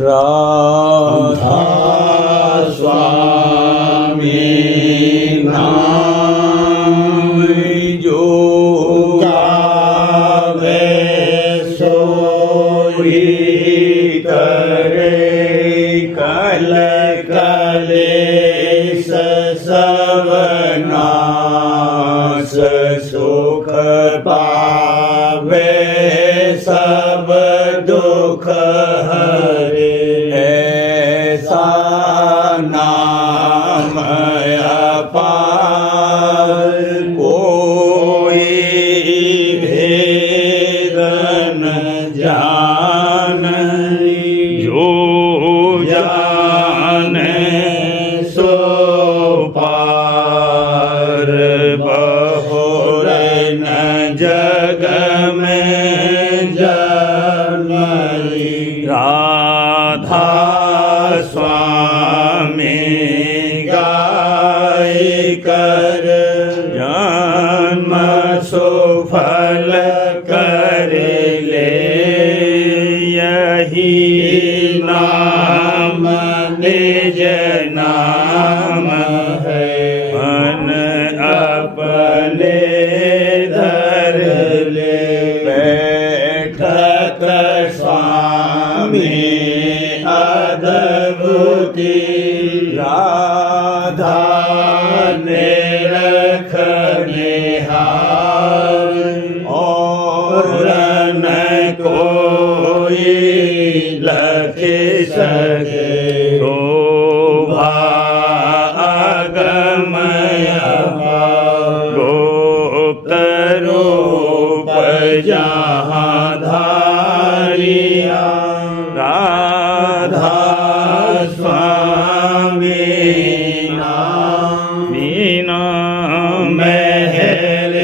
राधा स्वामी नाम जो गावे सोई करे कल कलेश सब नाश सुख पावे सब दुख हरे ऐसा नाम अपार कोई भेद न जाने जो जाने सो पार बहुर न जग में जन्मई राधा स्वामी गाय कर जन्म सुफल कर ले यही नाम निज नाम है मन अपने धर ले बैठत स्वामी अद्भुति राधा ने रखने हार और न कोई लख सके शोभा अगमय गुप्त रूप जहाँ धारिया राधा स्वामी बिना महल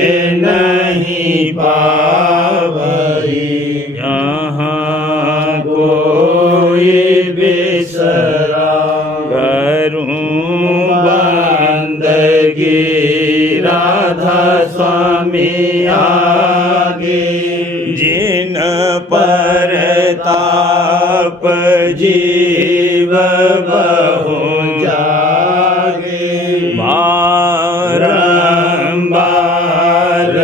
नहीं पावई यहाँ कोई बिसरा करूं बंदगी राधा स्वामी आगे जिन पर ताप जीव बहु जागे बारंबार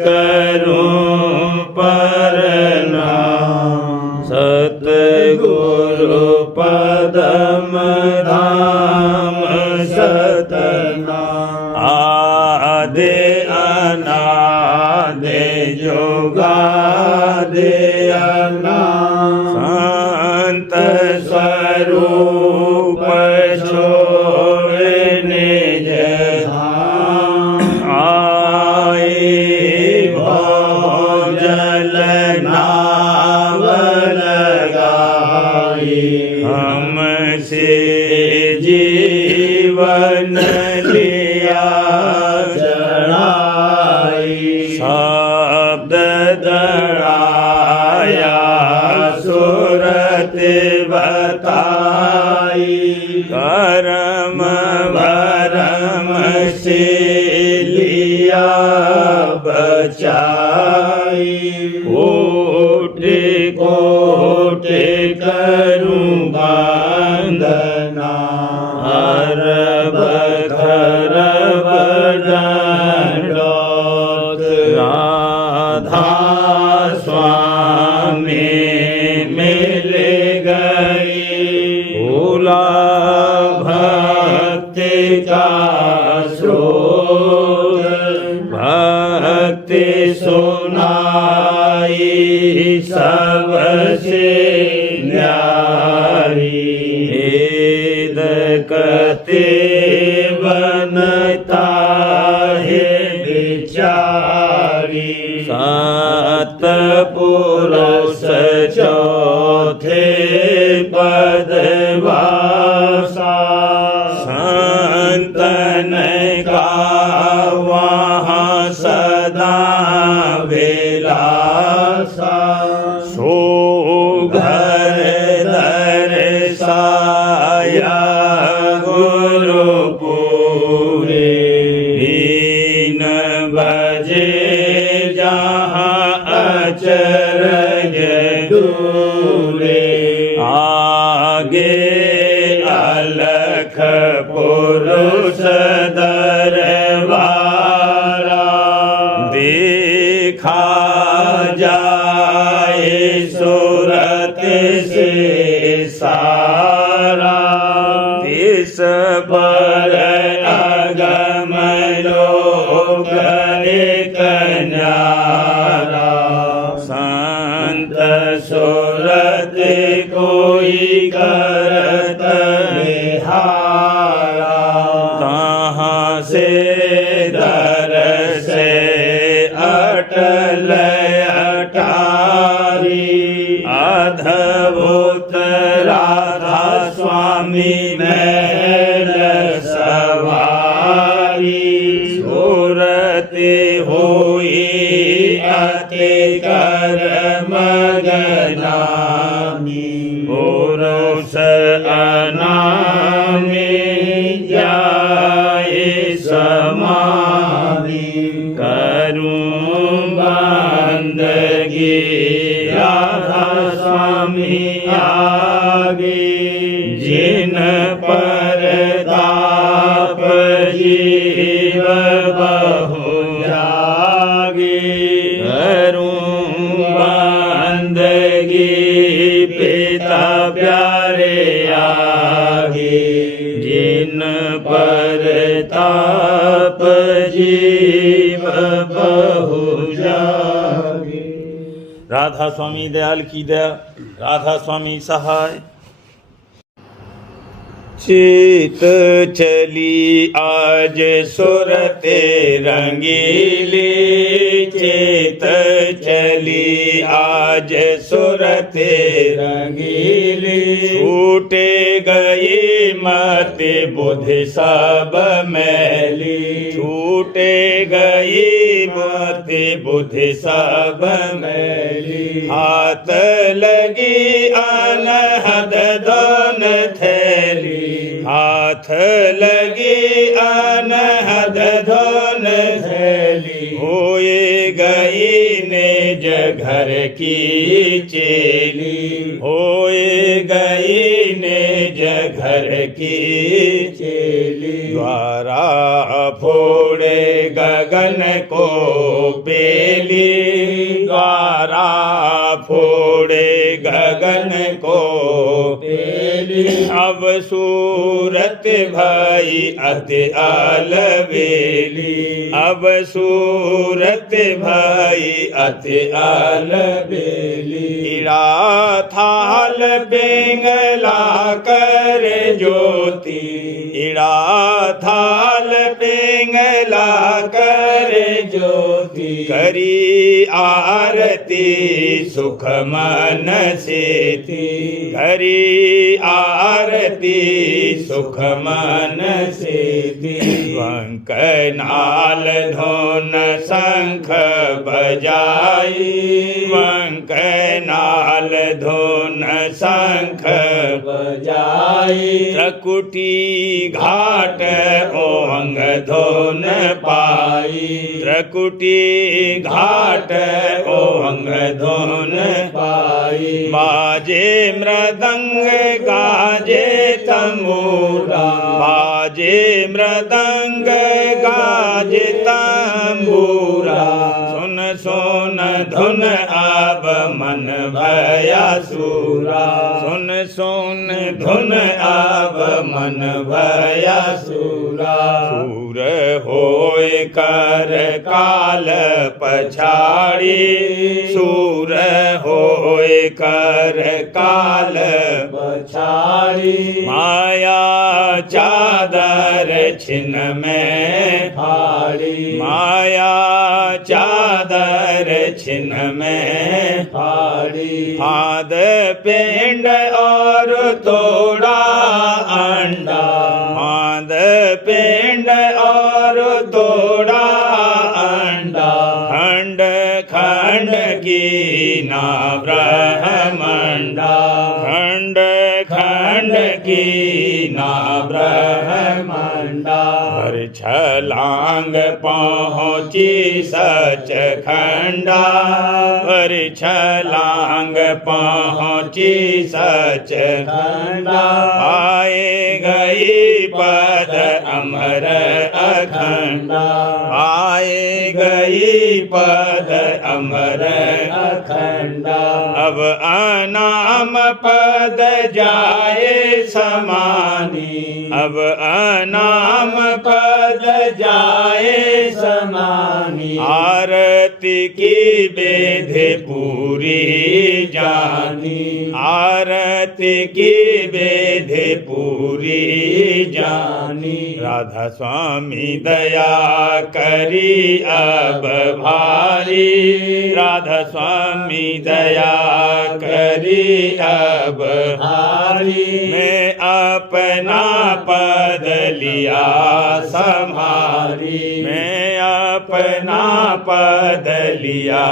करूं प्रणाम सतगुरु पदम धाम सतनाम आदि अनादि जोगादि संत स्वरूप छोड़ने आए भोजल नाव लगाई हमसे जीवन लिया चढ़ाई शब्द दड़ाया सूरत बताई करम भरम से लिया बचाई कोटि कोटि करूं वंदना हर बखर बदंडोत राधा स्वामी मिल गई भोला भक्ति का स्रोत भक्ति सुनाई सबसे न्यारी वेद कते बनता है विचारी सात पुरुष चौथे पदवासा संतन का वहाँ सदा विलासा सो घर दर्शाया गुरुपुरे 3 बजे जहाँ अचरज दूरे आगे अलख पुरुष दरबारा देखा जाए सूरत से सारा इस पर अगम लोक एक न्यारा संत सूरत कोई करत बिहारा कहाँ से दर से अटल अटारी अद्भुत राधा स्वामी महल सवारी सूरत हुई अति कर मगनामी पुरुष अनामी जाए समाधि करूं बंदगी राधा स्वामी आगे जिन पर ताप जीव बहु जागे करूं बंदगी पिता प्यारे आगे जिन पर ताप जीव बहु जागे। राधा स्वामी दयाल की दया, राधा स्वामी सहाय। चित चली आज सुरते रंगीली, चित चली आज सुरते रंगीली, छूटे गई मत बुद्धि सब मैली, छूटे गई मत बुद्धि सब मैली, हाथ लगी अनहद दोन थैली, हाथ लगी अनहद धोन थैली, होए गई निज घर की चेली, होए गई निज घर की चेली, द्वारा फोड़े गगन को पेली, द्वारा फोड़े गगन को पेली, अब सूरत भाई अति अलबेली, अब सूरत भाई अति अलबेली, इड़ा थाल पिंगला कर ज्योति, इड़ा थाल पिंगला कर ज्योति, करी आरती सुख मन सेती, करी आरती सुख मन सेती, वंकनाल धुन शंख बजाई, वंकनाल धुन शंख बजाई, त्रिकुटी घाट ओंग धुन पाई, त्रिकुटी घाट ओंग धुन पाई, बाजे मृदंग गाजे तंबूरा, बाजे मृदंग गाजे तंबूरा, सुन सुन धुन अब मन भया सूरा, सुन सुन धुन अब मन भया सूरा, सूर होए कर काल पछाड़ी, सूर होए कर काल पछाड़ी, माया चादर छिन में फाड़ी, माया चादर छिन में फाड़ी, हाथ पिंड और तोड़ा अंडा, हाथ पिंड और तोड़ा अंडा, खंड खंड की ना ब्रह्मंडा, खंड खंड की ना ब्रह्मंडा। पर छलांग पहुँची सच खंडा, पर छलांग पहुँची सच खंडा। पाए गई पद अमर अखंडा, पाए गई पद अमर अखंडा। अब अनाम पद जाए समानी, अब अनाम पद जाए समानी। आरती की बेध पूरी जानी, आरती की बेध पूरी जानी। राधा स्वामी दया करी अब भारी, राधा स्वामी दया करी अब भारी। मैं अपना पद लिया संभारी, मैं अपना पद लिया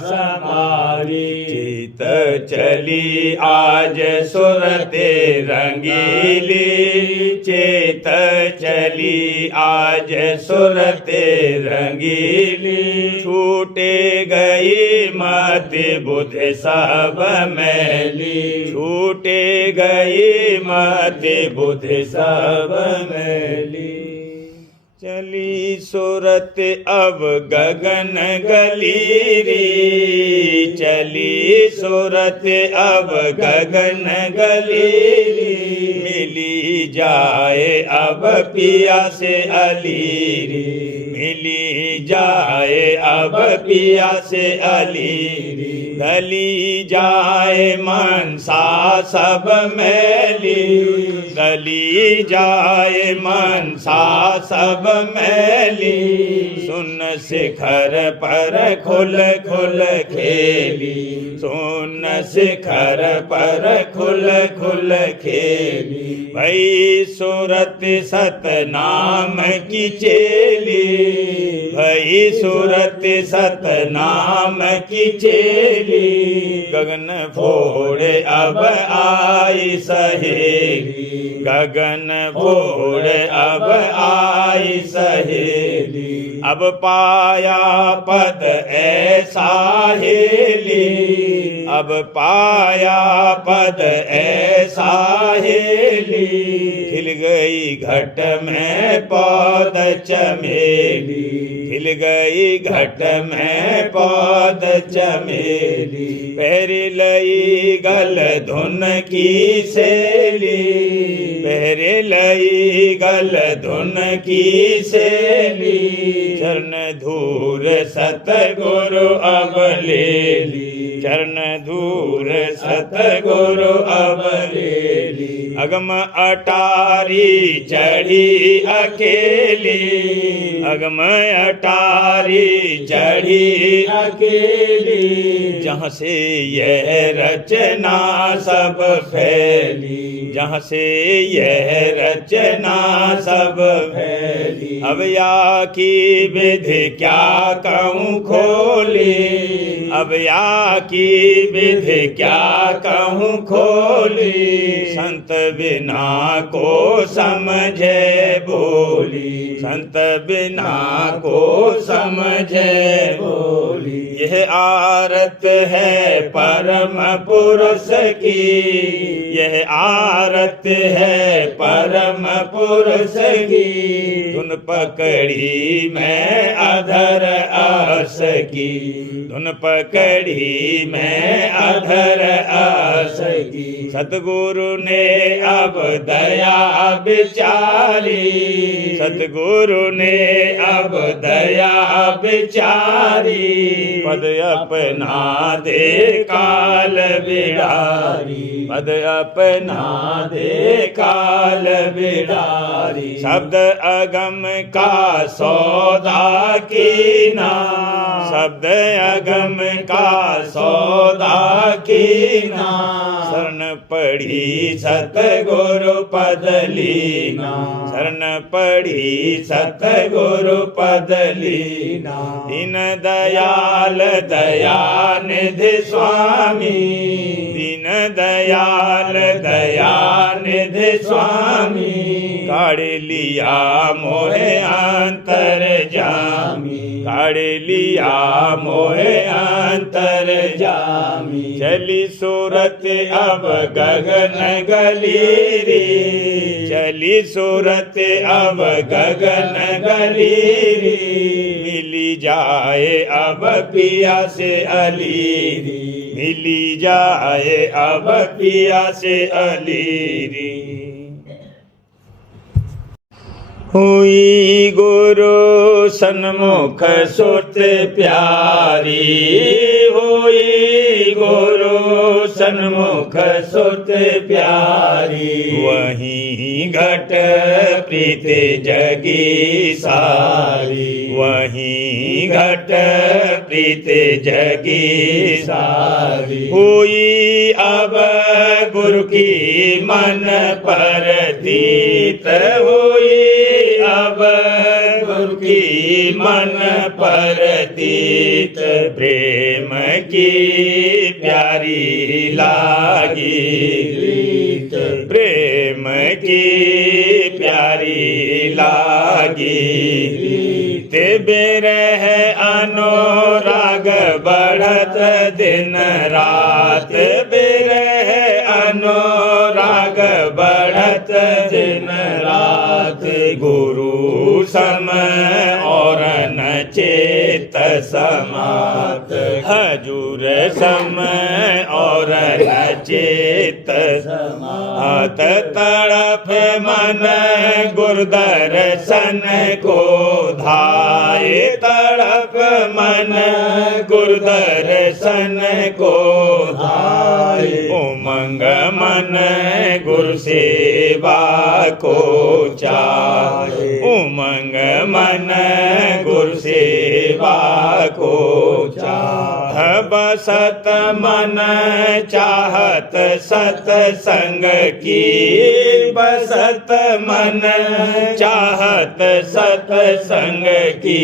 संभारी। चित चली आज सुरते रंगीली, चित चली आज सुरते रंगीली। छूटे गई मत बुध सब मैली, छूटे गई मत बुध सब मैली। चली सूरत अब गगन गलीरी, चली सूरत अब गगन गलीरी। मिली जाए अब पिया से अलीरी, मिली जाए अब पिया से अलीरी। गली जाए मनसा सब मैली, गली जाए मनसा सब मैली। सुन शिखर पर खुल खुल खेली, सुन शिखर पर खुल खुल खेली। भई सूरत सतनाम की चेली, भई सूरत सतनाम की चेली। गगन फोड़े अब आई सहेली, गगन फोड़े अब आई सहेली। अब पाया पद ऐसा हेली, अब पाया पद ऐसा हेली। खिल गई घट में पौध चमेली, खिल गई घट में पौध चमेली। पहरी लई गल धुन की सेली, पहरे लई गल धुन की सेली। चरण धूर सतगुरु अब लेली, चरण धूर सतगुरु अब लेली। अगम अटारी चढ़ी अकेली, अगम अटारी चढ़ी अकेली। जहाँ से यह रचना सब फैली, जहाँ से यह रचना सब फैली। अब या की विधि क्या कहूँ खोली, अब या की विधि क्या कहूँ खोली। संत बिना को समझे बोली, संत बिना को समझे बोली। यह आरत है परम पुरुष की, यह आरत है परम पुरुष की। धुन पकड़ी मैं अधर आस की, धुन पकड़ी मैं अधर आस की। सतगुरु ने अब दया बिचारी, सतगुरु ने अब दया बिचारी। पद अपना दे काल बिडारी, पद अपना दे काल बिडारी। शब्द अगम का सौदा कीना, शब्द अगम का सौदा कीना। शरण पड़ी सतगुरु पद लीना, शरण पड़ी सतगुरु पद लीना। दीन दयाल दयानिधि स्वामी, दीन दयाल दयानिधि स्वामी, काढ़ लिया मोहे अंतर जामी, काढ़ लिया मोहे अंतर जामी। चली सूरत अब गगन गलीरी, चली सूरत अब गगन गलीरी, मिली जाए अब पिया से अलीरी, मिली जाए अब पिया से अलीरी। हुई गुरु सन्मुख सुत प्यारी, हुई गुरु सन्मुख सुत प्यारी, वहीं घट प्रीत जगी सारी, वहीं घट प्रीत जगी सारी। हुई अब गुरु की मन परतीत, हुई अब गुरु की मन परतीत, प्रेम की प्यारी लागी रीत, प्रेम की प्यारी लागी रीत। बिरह अनुराग बढ़त दिन रात, बिरह अनुराग बढ़त दिन रात, गुरु सम और न चेत समात, हजूर सम और न चेत समात। तड़प मन गुरुदर्शन को धाये, तड़प मन गुरुदर्शन को धाये, उमंग मन गुरु सेवा को चाहे, उमंग मन गुरु सेवा को चाह। बसत मन चाहत सतसंग की, बसत मन चाहत सतसंग की,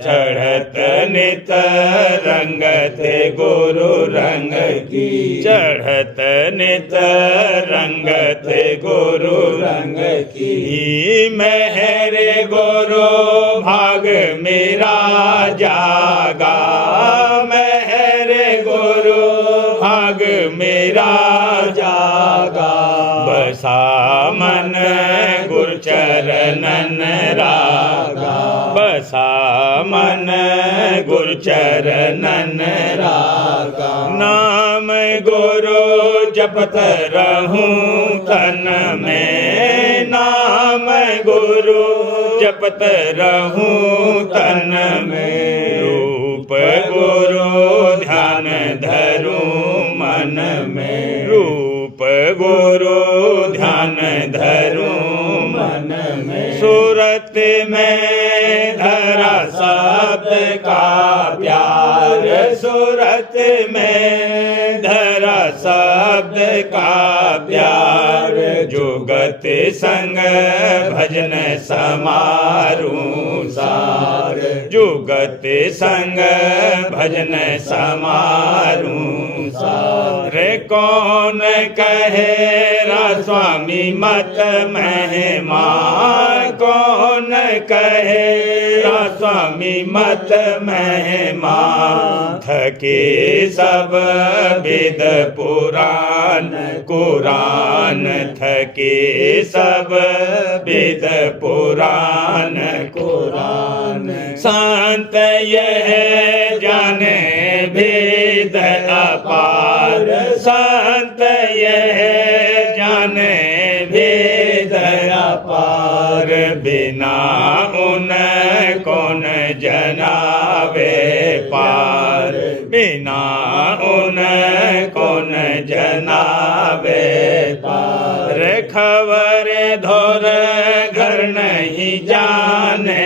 चढ़त नित रंगत गुरु रंग की, चढ़त नित रंगत गुरु रंग की। मेरे गुरु भाग मेरा जागा, मेरे गुरु भाग मेरा जागा, बसा मन गुरु चरणन रागा, बसा मन गुरु चरणन रागा। नाम गुरु जपत रहूं तन में, नाम गुरु जपत रहूं तन में, रूप गुरु ध्यान धरूं मन में, रूप गुरु ध्यान धरूं मन में। सूरत में धरा शब्द का प्यार, सूरत में धरा शब्द का प्यार, जुगत संग भजन समारूं सार, जुगत संग भजन समारूं सार। कौन कहेरा स्वामी मत महिमा, कौन कहेरा स्वामी मत महिमा, थके सब वेद पुराण कुरान, थके सब वेद पुराण कुरान। शांत यह जाने भेद अपार, शांत यह जाने भेद अपार, बिना उन कौन जनावे पार, बिना उन कौन जनावे पार। खबर धोर घर नहीं जाने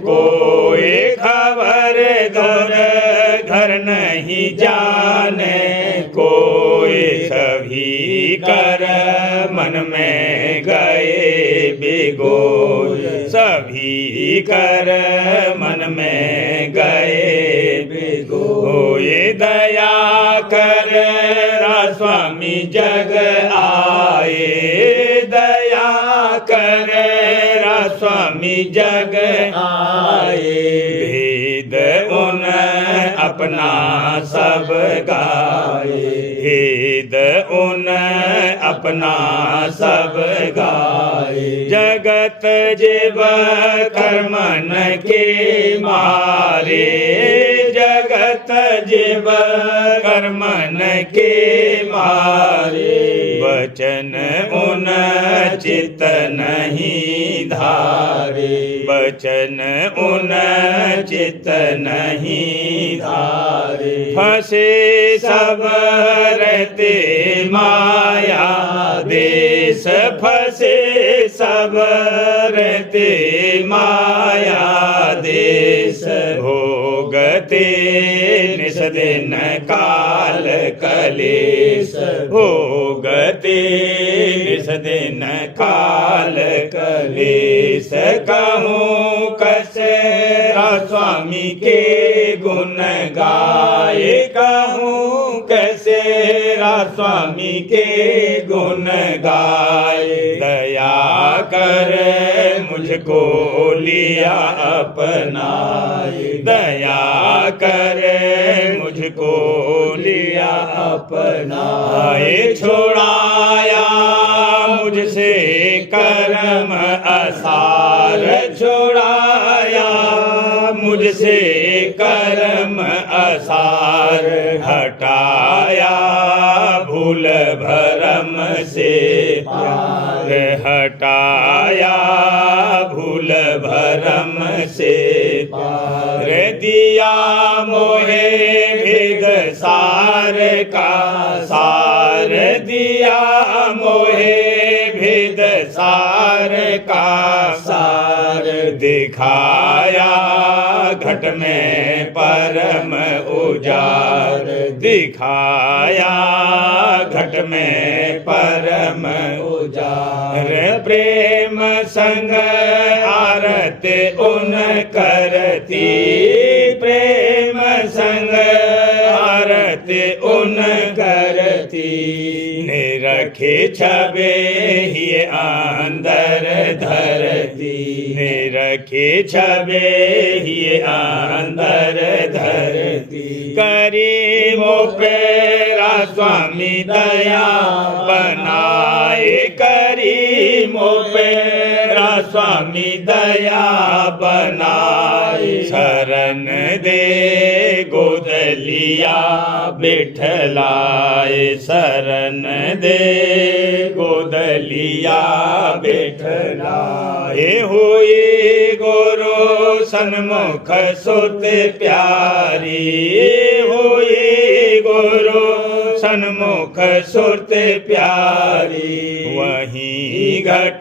कोई, खबर धोर घर नहीं जाने कोई, सभी कर मन में गए बिगोए, सभी कर मन में गए बिगोए। दया कर स्वामी स्वामी जग आए, दया करे स्वामी जग आए। भेद उन अपना सब गाए, भेद उन अपना सब गाए। जगत जीव कर्मन के मारे, जगत जीव कर्मन के मारे। वचन उन चित नहीं धारे, वचन उन चित नहीं धारे। फंसे सब रहते माया देश, फंसे सब रहते माया देश। भोगते निस दिन काल कलेश, भोगते निस दिन काल कलेश। कहूँ कैसे स्वामी के गुण गाए, कहूँ कैसे स्वामी के गुण गाए। दया कर मुझको लिया अपनाए, दया कर मुझको लिया अपनाए। छोड़ाया मुझसे कर्म असार, छोड़ाया मुझसे कर्म असार। हटाया भूल भरम से प्यार, हटाया भूल भरम से प्यार। दिया मोहे भेद सार का सार, दिया मोहे भेद सार का सार। दिखाया घट में परम उजाड़, दिखाया घट में परम उजाड़। प्रेम संग आरत उन करती, प्रेम संग आरत उन करती। निरखे छबे ही अंदर धरती, निरखे छबे ही अंदर धरती। करी मो पेरा स्वामी दया बनाए, करी मो पेरा स्वामी दया बनाए। शरण दे गोदलिया बिठलाए, शरण दे गोदलिया बिठलाए। हुई गुरु सन्मुख सुत प्यारी, हुई गुरु सन्मुख सुत प्यारी। वहीं घट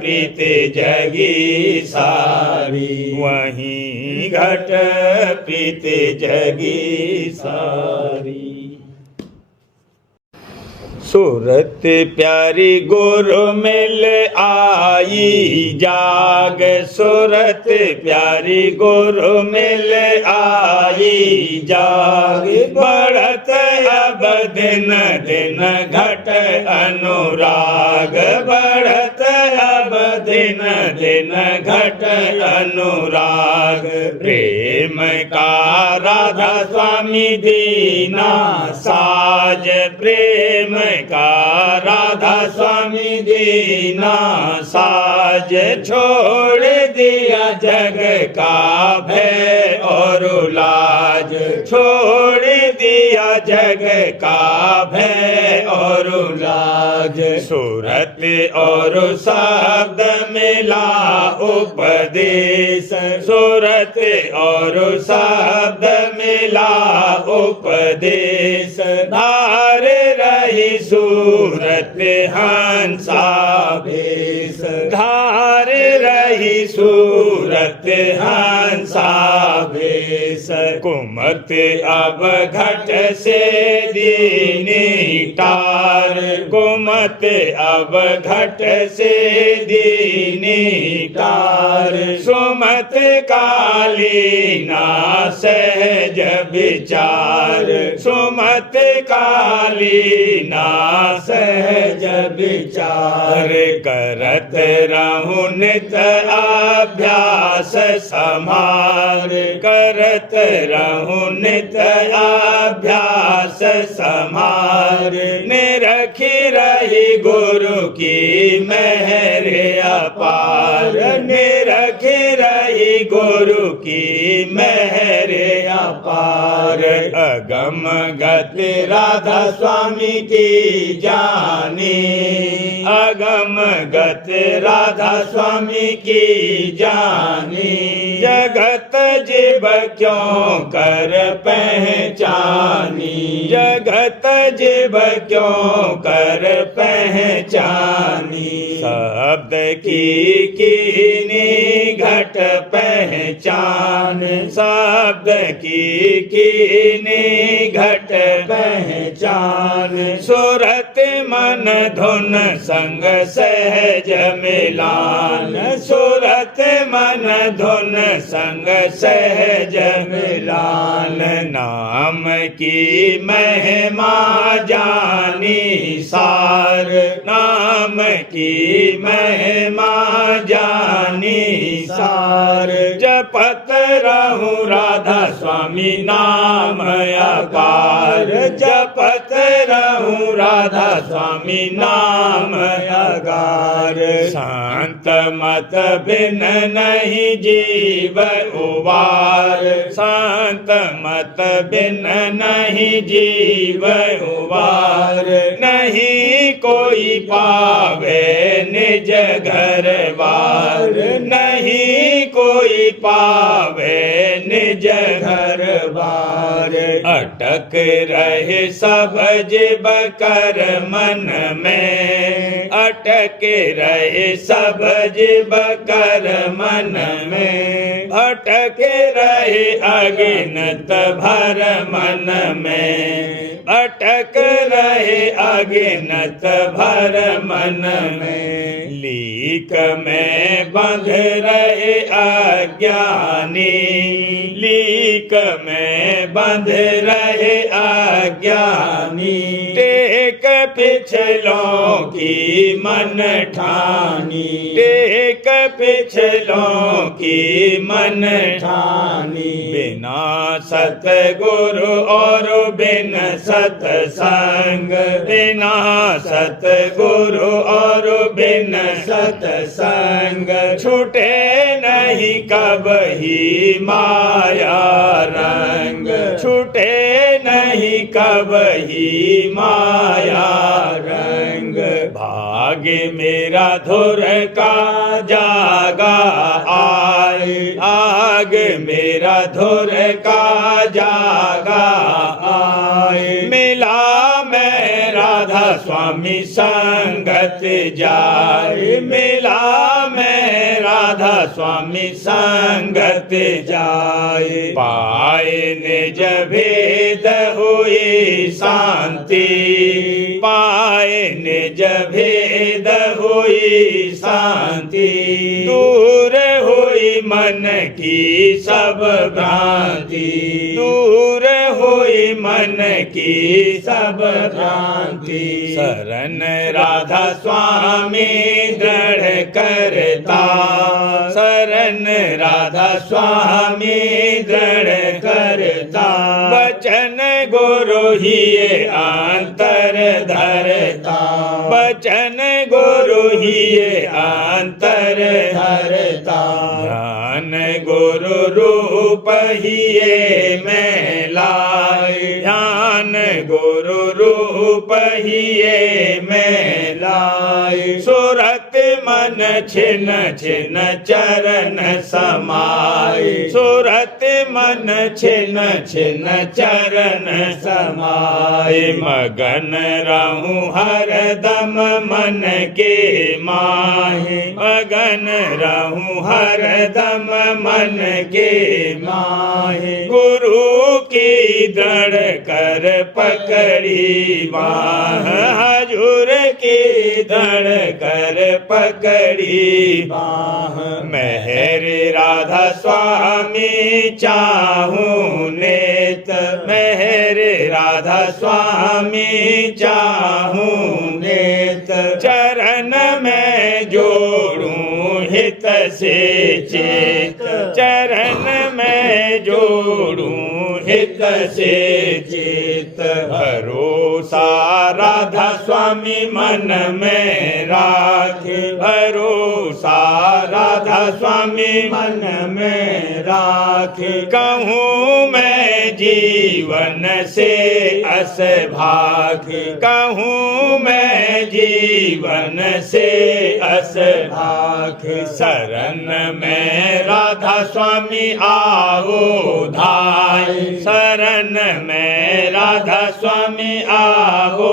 प्रीत जगी सारी, वहीं घट प्रीत जगी सारी। सूरत प्यारी गुरु मिल आई जाग, सूरत प्यारी गुरु मिल आई जाग। बढ़त अब दिन दिन घट अनुराग, बढ़त अब दिन दिन घट अनुराग। प्रेम का राधा स्वामी दीना साज, प्रेम का राधा स्वामी दीना साज। छोड़ दिया जग का भय और लाज, छोड़ दिया जग का भय और लाज। सूरत और शब्द मिला उपदेश, सूरत और शब्द मिला उपदेश। धार रही सूरत हंसा भेष, धार रही सूरत हंसा भेष। कुमत अब घट से दीनी टार, कुमत अब घट से दीनी टार। सुमत कालीना सहज विचार, सुमत कालीना सहज विचार। करत रहूं नित अभ्यास समार, करत रहूं नित अभ्यास समार। निरखी रही गुरु की मेहर अपार, निरखी रही गुरु की मेहर अपार। अगम गति राधा स्वामी की जानी, अगम गति राधा स्वामी की जानी। जगत जीव क्यों कर पहचानी, जगत जीव क्यों कर पहचानी। शब्द की कीनी घट पहचान, शब्द की कीनी घट पहचान। सुरत मन धुन संग सहज मिलान, सुरत मन धुन संग सहज मिलान। नाम की महिमा जानी सार, नाम की महिमा जानी सार। जपत रहूं राधा स्वामी नाम अपार, जपत रहूं राधा स्वामी नाम अगार। शांत मत बिन नहीं जीव उबार, शांत मत बिन नहीं जीव उबार। नहीं कोई पावे निज घर बार, नहीं कोई पावे निज घर बार। अटक रहे सब जीव कर मन में, अटक रहे सब जीव कर मन में। भटक रहे अगिनत भर मन में, अटक रहे अगिनत भर मन में। लीक में बंध रहे अज्ञानी, लीक में बंध रहे अज्ञानी। टेक पिछलों की मन ठानी, टेक पिछलों की मन ठानी। बिना सतगुरु और बिन सतसंग, बिना सतगुरु और बिन सतसंग। छूटे नहीं कब ही माया रंग, छूटे नहीं कब ही माया रंग। भाग्य मेरा धुर का जागा आए, आग मेरा धुर का जागा आए। मिला मैं राधा स्वामी संगत जाए, मिला मैं राधा स्वामी संगत जाए। पाए निज भेद हुई शांति, पाए निज भेद हुई शांति। दूर हुई मन की सब भ्रांति, दूर हुई मन की सब भ्रांति। शरण राधा स्वामी दृढ़ करता, शरण राधा स्वामी दृढ़ करता। वचन गुरु ही अंतर धरता, वचन गुरु ही अंतर धरता। ध्यान गुरु रूप ही में लाए, ध्यान गुरु रूप ही में लाए। सुर सुरत मन छिन छिन चरण समाए सुरत मन छिन छिन चरण समाए मगन रहूं हरदम मन के माहे मगन रहूं हरदम मन के माहे गुरु की दृढ़ कर पकड़ी बाह हजूर की दृढ़ कर पकड़ी बाह मेहर राधा स्वामी चाहूं नेत मेहर राधा स्वामी चाहूं नेत चरण में जोड़ूं हित से चेत चरण में जोड़ूं हित से चेत भरोसा राधा स्वामी मन में राखे भरोसा राधा स्वामी मन में राखे कहूँ मैं जीवन से अस भागे कहूँ मैं जीवन से अस भागे शरण में राधा स्वामी आओ धाय शरण में राधा स्वामी आओ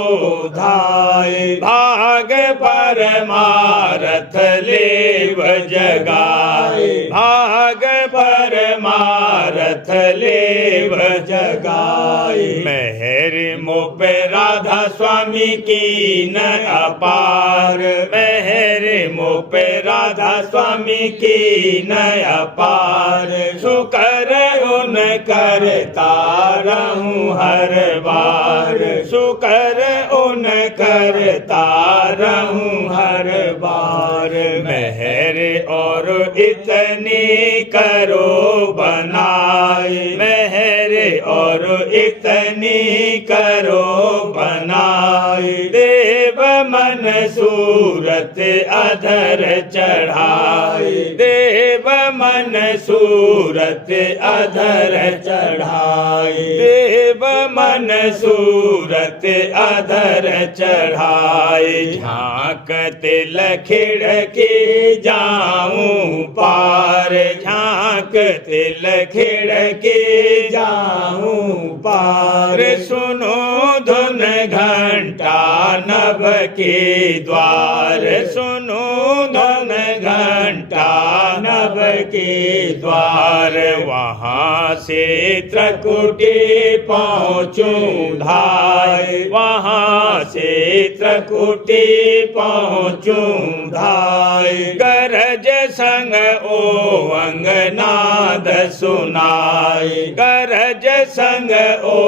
धाय भाग परमारथ लेव जगाए भाग परमारथ लेव जगाए मेहर मुप राधा स्वामी की न अपार मेहर मुप राधा स्वामी की न अपार शुकर उन करता रहूं हर बार शुकर उन करता रहूं हर बार मेहर और इतनी करो बनाए मेहर और इतनी करो बनाए देव मन सूरत अधर चढ़ाए देव मन सूरत अधर चढ़ाए देव मन सूरत अधर चढ़ाए झांकत खिड़की जाऊं पार झांकत खिड़की जाऊं पार सुनो धुन घंटा नभ के द्वार सुनो धुन घंटा नभ के द्वार वहाँ से त्रकुटी पहुँचूं धाय वहाँ से त्रकुटी पहुँचूं धाय गरज संग ओ अंगनाद सुनाए गरज संग ओ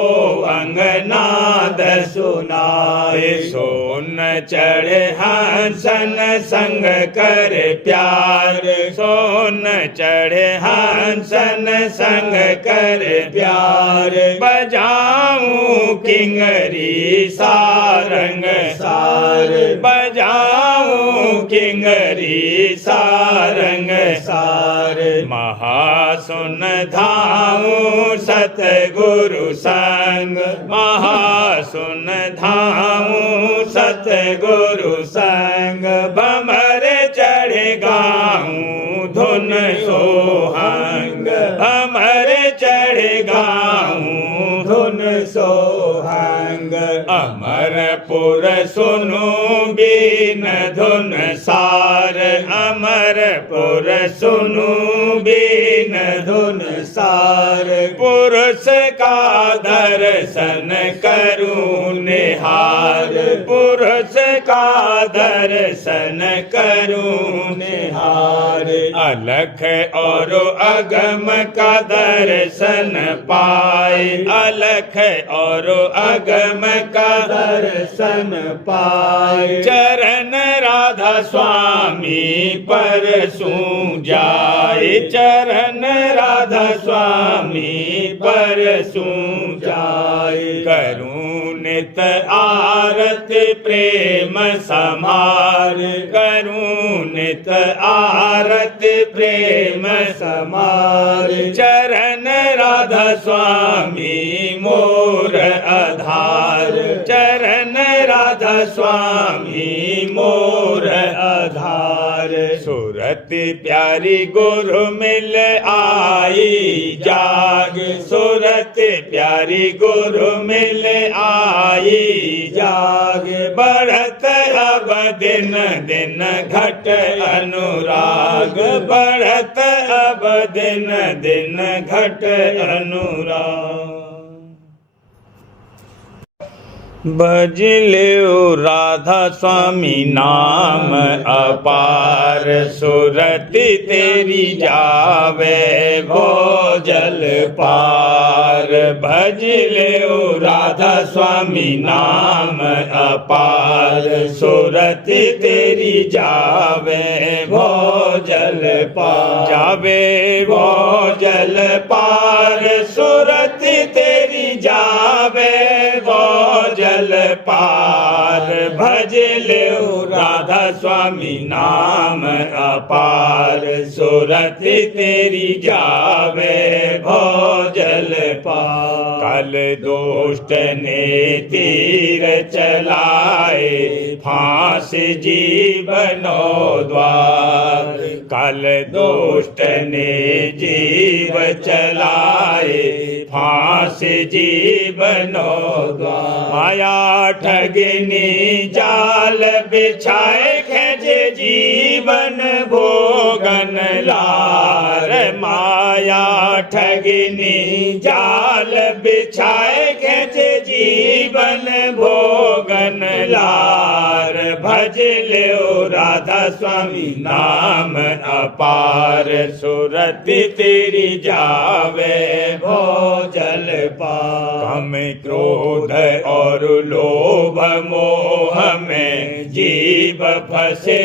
अंगनाद सुनाए सोन चढ़े हंसन संग कर प्यार सोन चढ़े हंसन संग कर प्यार बजाऊं किंगरी सारंग सार बजाऊं किंगरी सारंग सार महासुन धाऊं सतगुरु संग महासुन धाऊं सतगुरु संग भमर चढ़ गाऊं धुन सोहंग भमर चढ़ गाऊं धुन सोहंग अमरपुर सुनो बीन धुन सार अमरपुर सुनो बीन धुन सार पुरुष का दर्शन करूं निहार पुरुष का दर्शन करूं निहार अलख और अगम का दर्शन पाए अलख और अगम का दर्शन पाए चरण राधा स्वामी पर सूं जाए चरण राधा स्वामी पर सूं जाए करूं नित आरत प्रेम समार करूं नित आरत प्रेम समार चरण राधा स्वामी मोर आधार चरण राधा स्वामी मोर धार। सूरत प्यारी गुरु मिल आई जाग, सूरत प्यारी गुरु मिल आई जाग। बढ़त अब दिन दिन घट अनुराग, बढ़त अब दिन दिन घट अनुराग। भज ल्यो राधा स्वामी नाम अपार, सुरति तेरी जावे भो जल पार। भज ल्यो राधा स्वामी नाम अपार, सुरति तेरी जावे भो जल पार। जावे भो जल पार, सुरति तेरी जावे भो जल पार। भज ल्यो राधा स्वामी नाम अपार, सुरति तेरी जावे भो जल पार। कल दुष्ट ने तीर चलाए, फांस जीवनो द्वार। कल दुष्ट ने जीव चलाए, फांस जीवनो द्वार। माया ठगनी जाल बिछाए, खेजे जीवन भोगन लार। माया ठगनी जाल बिछाए, खेजे जीवन भोगन लार। भज ल्यो राधा स्वामी नाम अपार, सुरति तेरी जावे भो जल पार। काम क्रोध और लोभ मोह में जीव फंसे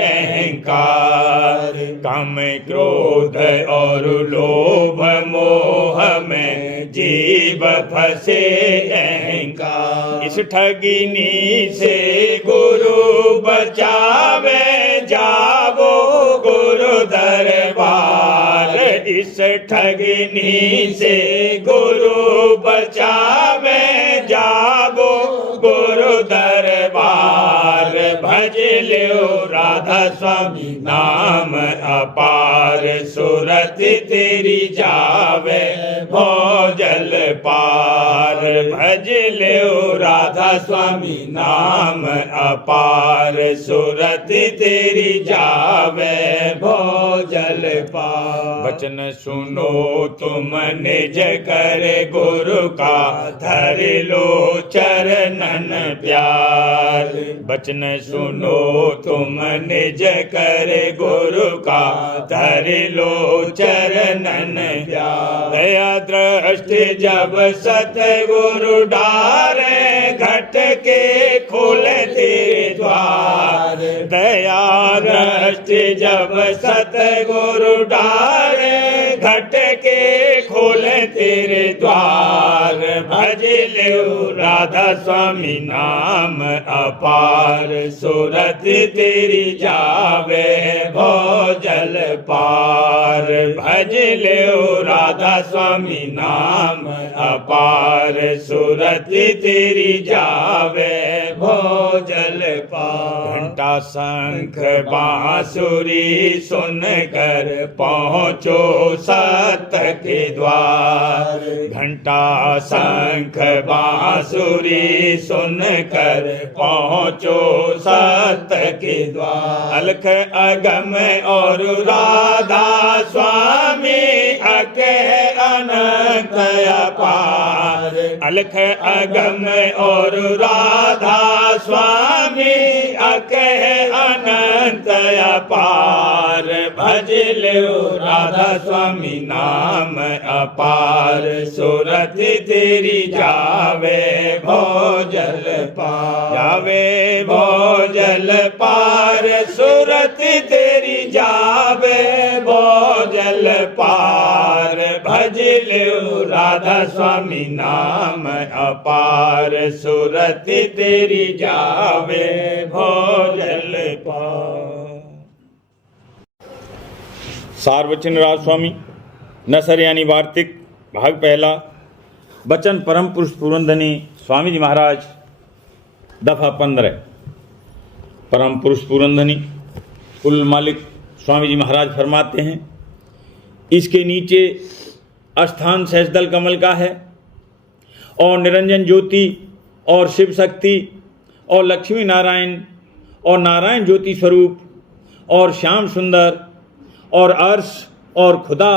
अहंकार। काम क्रोध और लोभ मोह में जीव फंसे अहंकार। इस ठगिनी से गुरु बचावे, जावो गुरु दरबार। इस ठगिनी से गुरु बचावे, जावो गुरु दरबार। भज ल्यो राधा स्वामी नाम अपार, सुरति तेरी जावे भो जल पार। भज ल्यो राधा स्वामी नाम अपार, सुरति तेरी जावे भो जल पार। वचन सुनो तुम निज कर गुरु का, धर लो चरणन प्यार। वचन सुनो तुम निज कर गुरु का, धर लो चरणन प्यार। दया दृष्टि जब सतगुरु डारे, घट के खोले तेरे द्वार। दया दृष्टि जब सतगुरु डारे, घट के खोले तेरे द्वार। भज ल्यो राधा स्वामी नाम अपार, सुरति तेरी जावे भो जल पार। भज ल्यो राधा स्वामी नाम अपार, सुरति तेरी जावे भो जल पार। घंटा शंख बांसुरी सुन कर पहुँचो सत के द्वार। घंटा शंख बांसुरी सुन कर पहुँचो सत के द्वार। अलख अगम और राधा स्वामी अके अनंत अपार। अलख अगम और राधा स्वामी अके अनंत अपार। भज ल्यो राधा स्वामी नाम अपार, सुरति तेरी जावे भो जल पार। जावे भो जल पार, सुरति तेरी जावे भो जल पार। भज ल्यो राधा स्वामी नाम अपार, सुरति तेरी जावे भो जल पार। सार्वचन राज स्वामी नसर यानी वार्तिक भाग पहला। बचन परम पुरुष पुरंदनी स्वामी जी महाराज दफा 15। परम पुरुष पुरंदनी कुल मालिक स्वामी जी महाराज फरमाते हैं, इसके नीचे स्थान सहस्त्रदल कमल का है और निरंजन ज्योति और शिव शक्ति और लक्ष्मी नारायण और नारायण ज्योति स्वरूप और श्याम सुंदर और अर्श और खुदा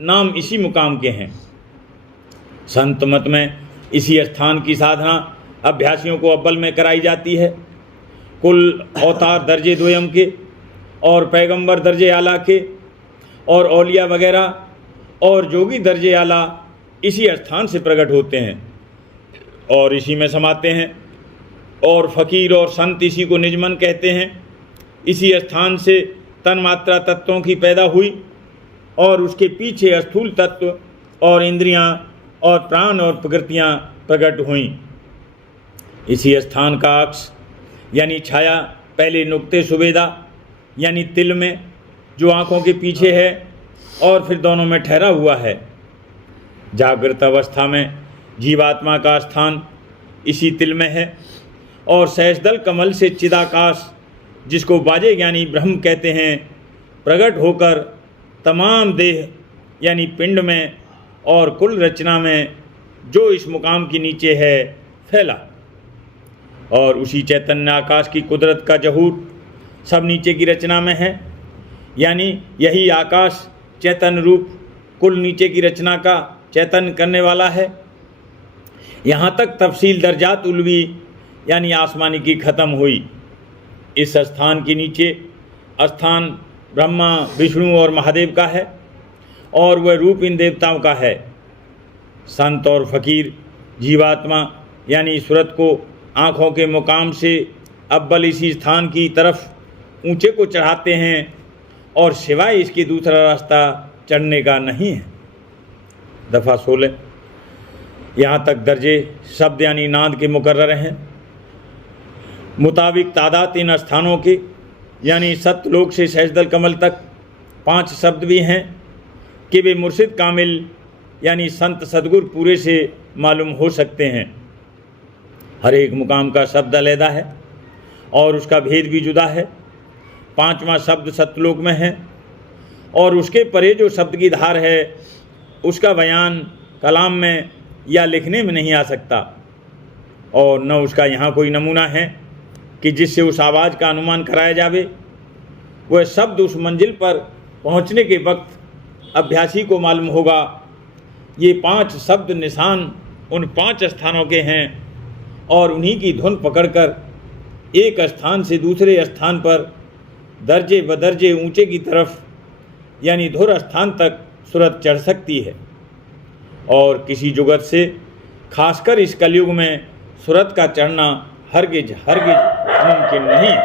नाम इसी मुकाम के हैं। संत मत में इसी स्थान की साधना अभ्यासियों को अव्वल में कराई जाती है। कुल अवतार दर्जे द्वयम के और पैगंबर दर्जे आला के और औलिया वगैरह और जोगी दर्जे आला इसी स्थान से प्रकट होते हैं और इसी में समाते हैं, और फकीर और संत इसी को निजमन कहते हैं। इसी स्थान से तन्मात्रा तत्वों की पैदा हुई और उसके पीछे स्थूल तत्व और इंद्रियां और प्राण और प्रकृतियां प्रकट हुईं। इसी स्थान का अक्ष यानी छाया पहले नुक्ते सुबेदा यानी तिल में जो आँखों के पीछे है और फिर दोनों में ठहरा हुआ है। जागृत अवस्था में जीवात्मा का स्थान इसी तिल में है और सहस्त्रदल कमल से चिदाकाश, जिसको बाजे ज्ञानी ब्रह्म कहते हैं, प्रकट होकर तमाम देह यानी पिंड में और कुल रचना में जो इस मुकाम के नीचे है फैला। और उसी चैतन्य आकाश की कुदरत का जहूर सब नीचे की रचना में है, यानी यही आकाश चैतन्य रूप कुल नीचे की रचना का चैतन्य करने वाला है। यहाँ तक तफसील दर्जात उल्वी यानी आसमानी की ख़त्म हुई। इस स्थान के नीचे स्थान ब्रह्मा विष्णु और महादेव का है और वह रूप इन देवताओं का है। संत और फकीर जीवात्मा यानी सूरत को आँखों के मुकाम से अव्वल इसी स्थान की तरफ ऊंचे को चढ़ाते हैं और सिवाय इसके दूसरा रास्ता चढ़ने का नहीं है। दफ़ा 16। यहाँ तक दर्जे शब्द यानी नाद के मुकर्रर हैं। मुताबिक तादाद इन स्थानों के यानी सत्यलोक से सहस्त्रदल कमल तक 5 शब्द भी हैं कि वे मुर्शिद कामिल यानी संत सदगुरु पूरे से मालूम हो सकते हैं। हर एक मुकाम का शब्द अलहदा है और उसका भेद भी जुदा है। 5वां शब्द सत्यलोक में है और उसके परे जो शब्द की धार है उसका बयान कलाम में या लिखने में नहीं आ सकता और न उसका यहाँ कोई नमूना है कि जिससे उस आवाज़ का अनुमान कराया जावे। वह शब्द उस मंजिल पर पहुँचने के वक्त अभ्यासी को मालूम होगा। ये 5 शब्द निशान उन 5 स्थानों के हैं और उन्हीं की धुन पकड़कर एक स्थान से दूसरे स्थान पर दर्जे बदर्जे ऊंचे की तरफ यानी धुर स्थान तक सूरत चढ़ सकती है। और किसी जुगत से खासकर इस कलयुग में सूरत का चढ़ना हरगिज मुमकिन नहीं है।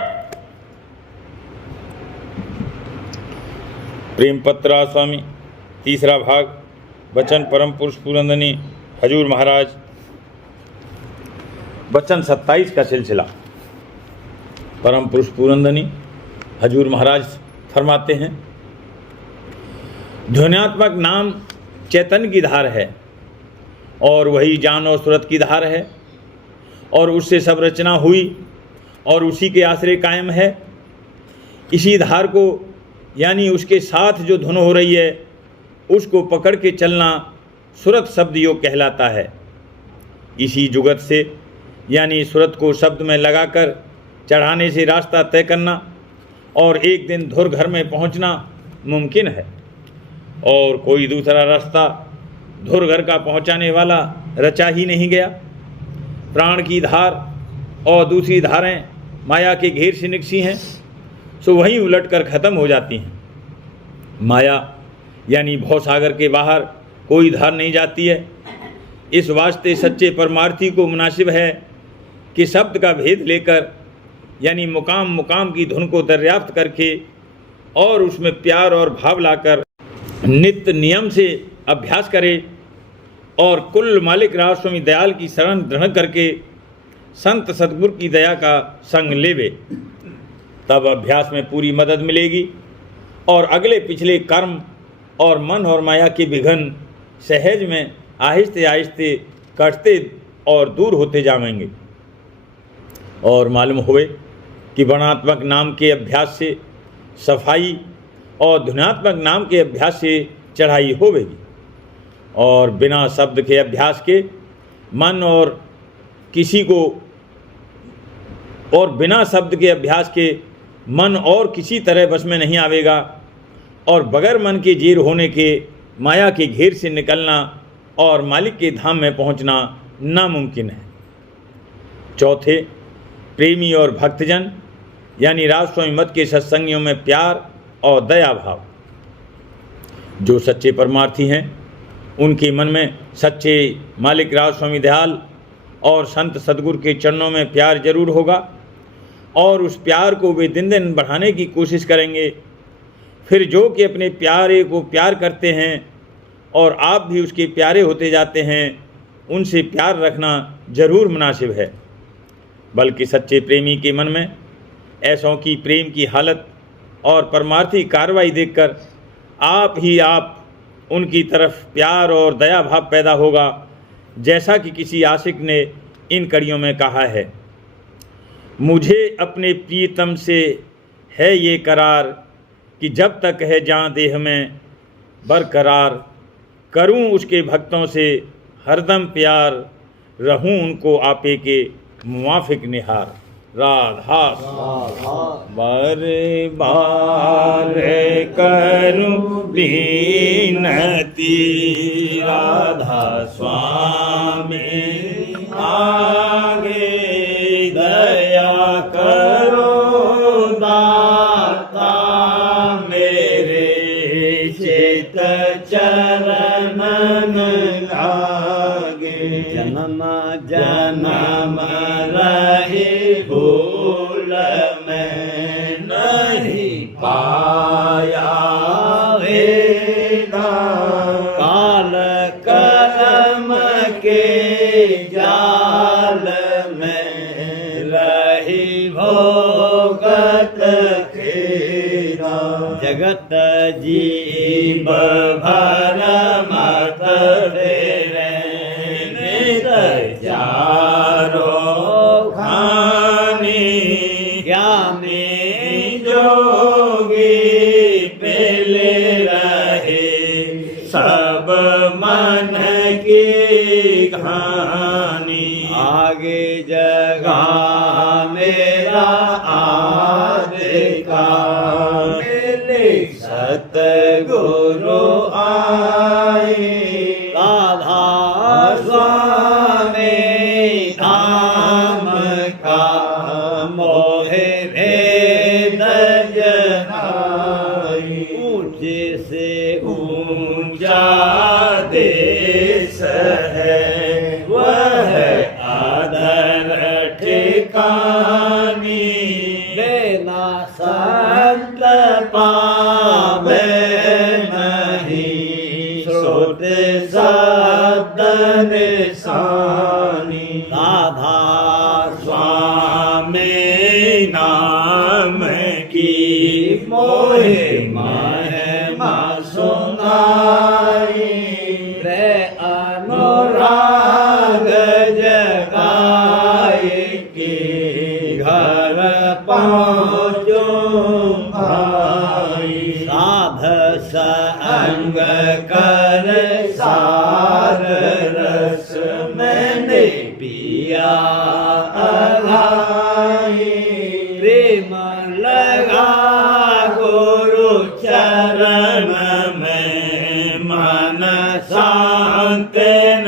प्रेम पत्र स्वामी 3रा भाग वचन परम पुरुष पुरंदनी हजूर महाराज, वचन 27 का सिलसिला। परम पुरुष पुरंदनी हजूर महाराज फरमाते हैं, ध्वन्यात्मक नाम चैतन्य की धार है और वही जान और सूरत की धार है और उससे सब रचना हुई और उसी के आश्रय कायम है। इसी धार को यानी उसके साथ जो धुन हो रही है उसको पकड़ के चलना सूरत शब्द योग कहलाता है। इसी जुगत से यानी सूरत को शब्द में लगाकर चढ़ाने से रास्ता तय करना और एक दिन धुर घर में पहुंचना मुमकिन है और कोई दूसरा रास्ता धुर घर का पहुंचाने वाला रचा ही नहीं गया। प्राण की धार और दूसरी धारें माया के घेर से निकसी हैं, सो वहीं उलटकर ख़त्म हो जाती हैं। माया यानी भवसागर के बाहर कोई धार नहीं जाती है। इस वास्ते सच्चे परमार्थी को मुनासिब है कि शब्द का भेद लेकर यानी मुकाम मुकाम की धुन को दर्याफ्त करके और उसमें प्यार और भाव लाकर नित्य नियम से अभ्यास करे और कुल मालिक राज स्वामी दयाल की शरण दृढ़ करके संत सतगुरु की दया का संग लेवे। तब अभ्यास में पूरी मदद मिलेगी और अगले पिछले कर्म और मन और माया के विघन सहज में आहिस्ते आहिस्ते कटते और दूर होते जाएंगे। और मालूम हुए कि वर्णात्मक नाम के अभ्यास से सफाई और ध्यानात्मक नाम के अभ्यास से चढ़ाई होवेगी। और बिना शब्द के अभ्यास के मन और किसी को और बिना शब्द के अभ्यास के मन और किसी तरह बस में नहीं आवेगा और बगैर मन के जीर होने के माया के घेर से निकलना और मालिक के धाम में पहुंचना नामुमकिन है। चौथे, प्रेमी और भक्तजन यानी राजस्वामी मत के सत्संगियों में प्यार और दया भाव। जो सच्चे परमार्थी हैं उनके मन में सच्चे मालिक राजस्वामी दयाल और संत सदगुरु के चरणों में प्यार जरूर होगा और उस प्यार को वे दिन दिन बढ़ाने की कोशिश करेंगे। फिर जो कि अपने प्यारे को प्यार करते हैं और आप भी उसके प्यारे होते जाते हैं, उनसे प्यार रखना जरूर मुनासिब है। बल्कि सच्चे प्रेमी के मन में ऐसों की प्रेम की हालत और परमार्थी कार्रवाई देखकर आप ही आप उनकी तरफ प्यार और दया भाव पैदा होगा। जैसा कि किसी आशिक ने इन कड़ियों में कहा है, मुझे अपने प्रीतम से है ये करार कि जब तक है जान देह में बरकरार, करूं उसके भक्तों से हरदम प्यार, रहूं उनको आपे के मुवाफिक निहार। राधा बार बार करूं बीनती, राधा स्वामी आगे दया करो दाता मेरे, चित चरणन लागे। जन्म जन्म रहे भूल में नहीं पाया वेदा, काल कलम के जाल में रही भोगत खेदा। जगत जीव भर मत फेरे नित चारो खानी, ज्ञानी जोगी पेले रहे सब मन की कहानी। आगे जगा मेरा आदिका, मेरे सतगुरु आए। राधा स्वामी धाम का मोहे भेद जनाई, ऊंचे से ऊंचा देश है वह आदर ठिकानी। लेना संत पावे नहीं, श्रोत शब्द निशानी। राधा स्वामी नाम की मोहे महिमा सुनाई, रे अनुराग जगाए के घर पहुँचो भाई। साध संग कर सार रस मैंने पिया अघाई, प्रेम लगा गुरु चरण में मन शांत न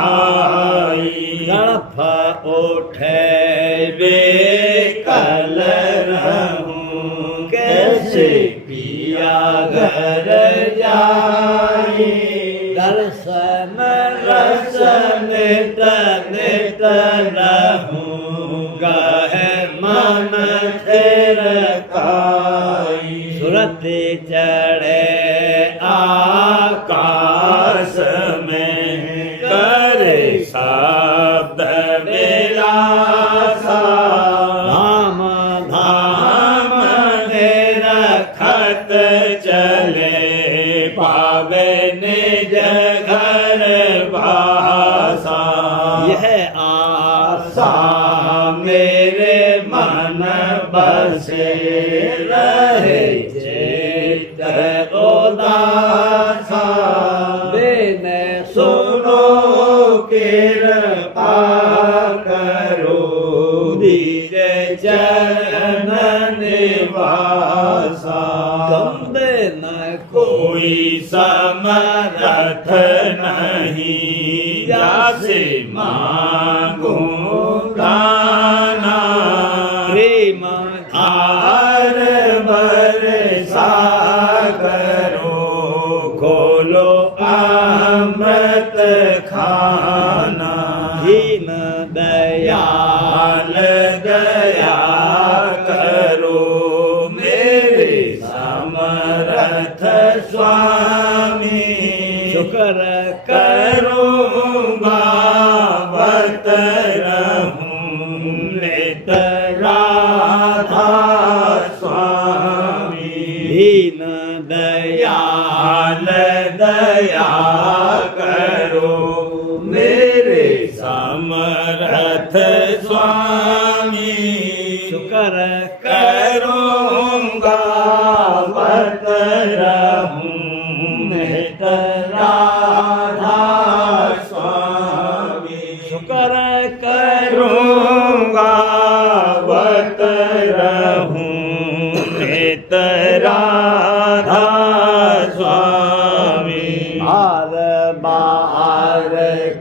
आई। तड़फ उठे बेकल रहूं, कैसे पिया घर जाई। दर्शन रस नित नित रहूंगा है मन तेर काई। सुरत चढ़े आकाश में करे शब्द विलासा, धाम धाम ने रखत चले पावे निज घर भाषा। यह आशा मेरे मन बसे रहे चित्त उदासा बिने सुनो कृपा करो दीज चरण निवासा गंबे न कोई समरथ नहीं जासे मांगो गाना प्रेम आर बरसा करो खोलो अमृत खाना दीन दया दयाल दया करो मेरे समर्थ स्वामी शुक्र करूँगा व्रत रहूं नित राधा स्वामी दीन दया दयाल दया करो मेरे समर्थ स्वामी शुक्र करूँगा व्रत रहूं नित राधा स्वामी शुक्र करूँगा व्रत रहूं नित राधा स्वामी बार बार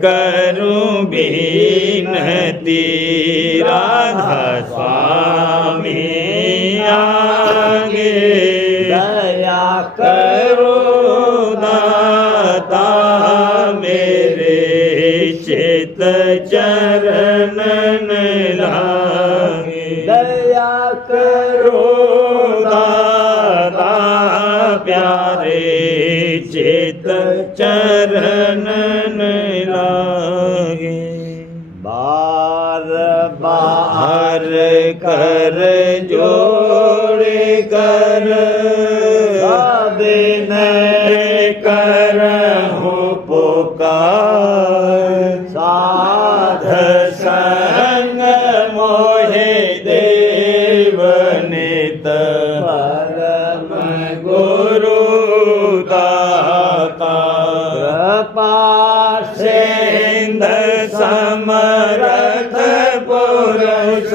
करूं बिनती राधा स्वामी आगे दया करो दाता मेरे चित चरणन लागे दया करो दाता प्यारे चित चरणन लागे बार बाहर कर जोड़े कर दिन कर हो पुकार साध संग मोहे देव नित परम गुरु दाता कृपा सेंध समरथ पुरुष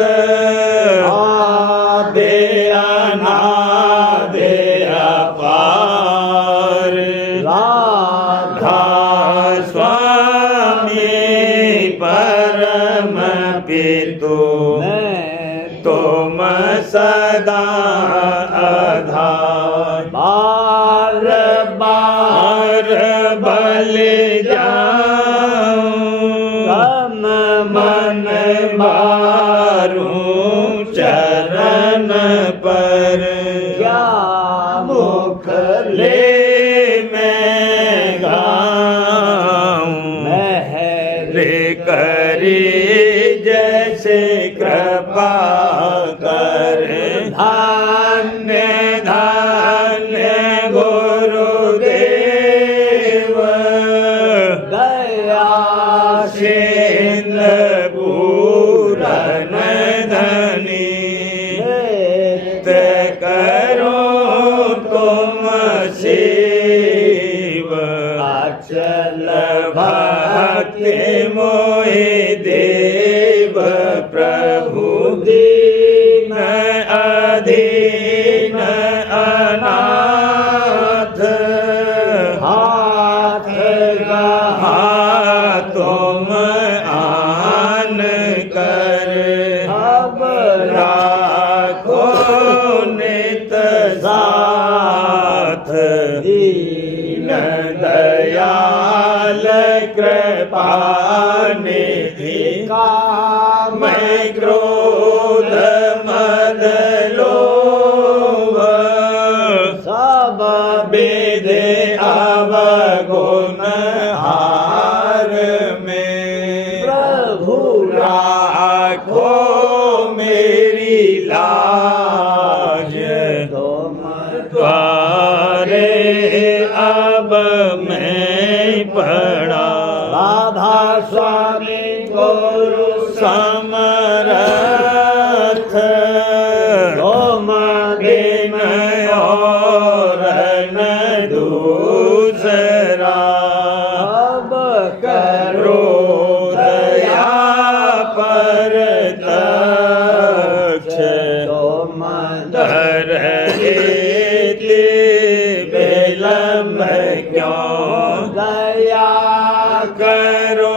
आदे अनादे अपार राधा स्वामी परम पितु तुम सदा आधार बार बार बल जाऊं तन मन मारूं चरण पर क्या मुख ले मैं गाऊं रे करी जैसे कृपा कर धन्य धन्य गुरुदेव दया सेन पूरन धनी नित करो तुम शिव अचल भक्ति मोहि देव प्रभु दीन अधीन अनाथ हाथ कहा तुम आन कर अब राखो नित साथ दीन दयाल कृपा निधि काम मैं क्रोध मद लोभ सब विधि अवगुण हार में प्रभु राखो मेरी लाज तुम द्वारे अब मैं पड़ा राधा स्वामी गुरु समरथ तुम दे प्रेम और न दूसरा अब करो दया पर तक्ष तुम धर एति विलम्ब क्यों दया करो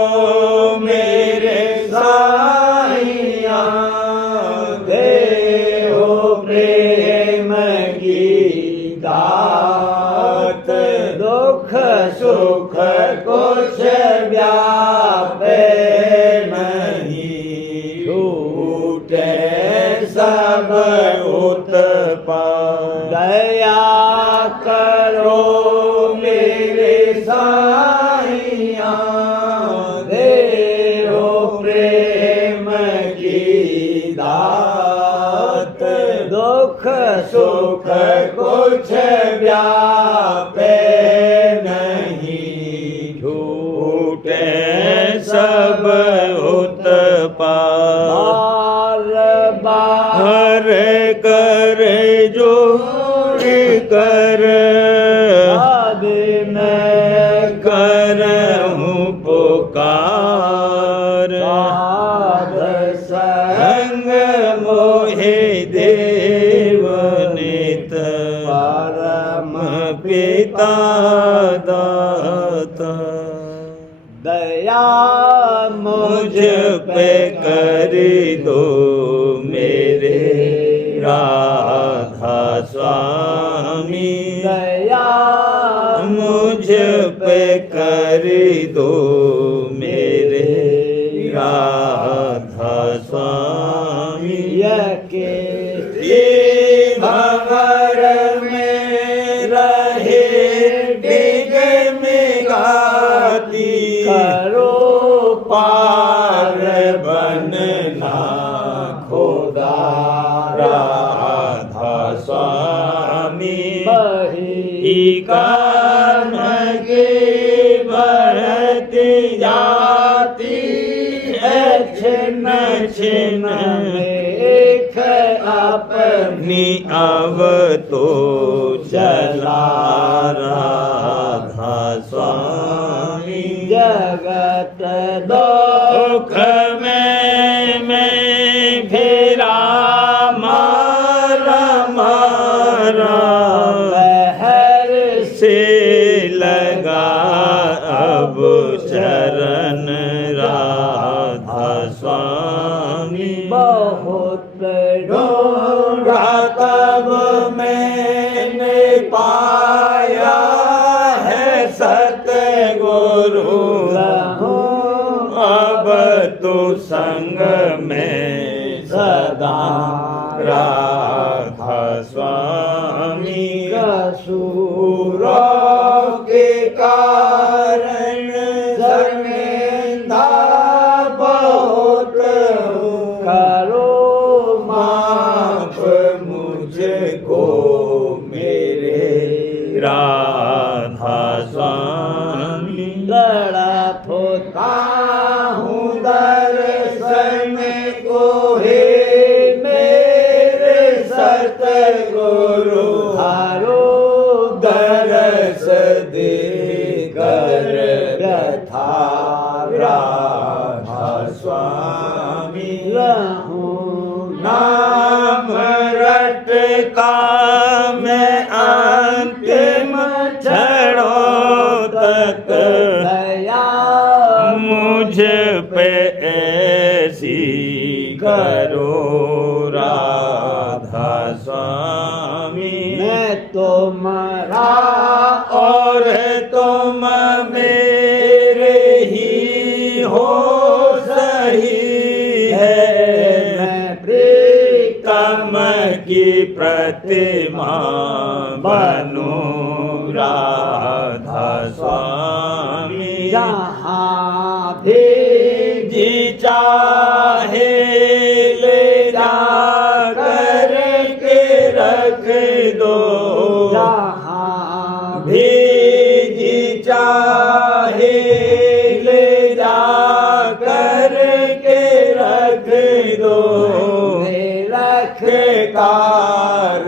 मेरे साइया देहो प्रेम की दात दुख सुख कुछ व्यापे नहीं छूटे सब उत्पाद दया करो मेरे साइया देहो प्रेम की दात दुख सुख कुछ व्यापे नहीं छूटे सब उत्पाद बार बार हर कर जो कर आदि में करहूँ पुकार साध संग मोहे देव नित परम पिता दाता दया मुझ पे कर दो मेरे राधा स्वामी दया मुझ पे कर दो मेरे राधा स्वामी के ये भंवर में रहे डिग में गाती करो पार बनना खुदा राधा स्वामी बही काम के बढ़ती जाती है छिन्न छिन्न एक अपनी अपनी अब तो चला राधा स्वामी जगत दुख में मैं फिरा मारा मारा बहर से लगा अब चरण राधा स्वामी बहुत ढूंढा तब मैंने पाया है सतगुरु अब तो संग में सदा राधा स्वामी कसूरों के कारण शर्मिंदा बहुत हूँ करो माफ मुझको मेरे राधा स्वामी तड़प होता हूँ दर्शन को हे मेरे सतगुरु हारो दरस दे कर व्यथा राधा स्वामी रहूं नाम रट का मैं अंतिम क्षणों तक दया मुझ पे ऐसी करो राधा स्वामी मैं तुम्हारा और तुम मेरे ही हो सही है मैं प्रीतम तम की प्रतिमा बनो राधा स्वामी जहाँ भी जी चाहे ले जा कर के रख दो जहाँ भी जी चाहे ले जा कर के रख दो भी रख कार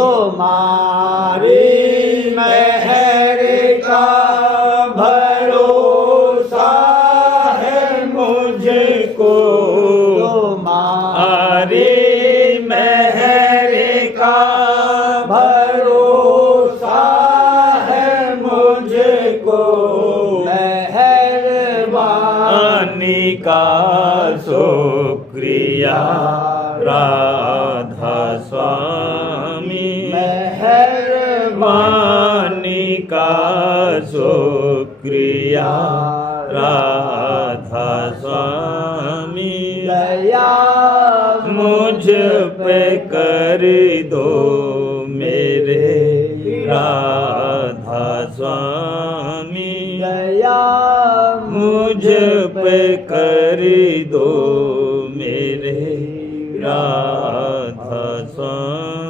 तुम्हारी मेहर का भरोसा है मुझको, तुम्हारी तुम्हारी मेहर का भरोसा है मुझको, मेहरबानी पानी का शुक्रिया राधा स्वामी, मेहरबानी पानी का शुक्रिया राधा स्वामी, दया मुझ पे कर दो मेरे राधा स्वामी, दया मुझ पे कर दो मेरे राधा स्वामी।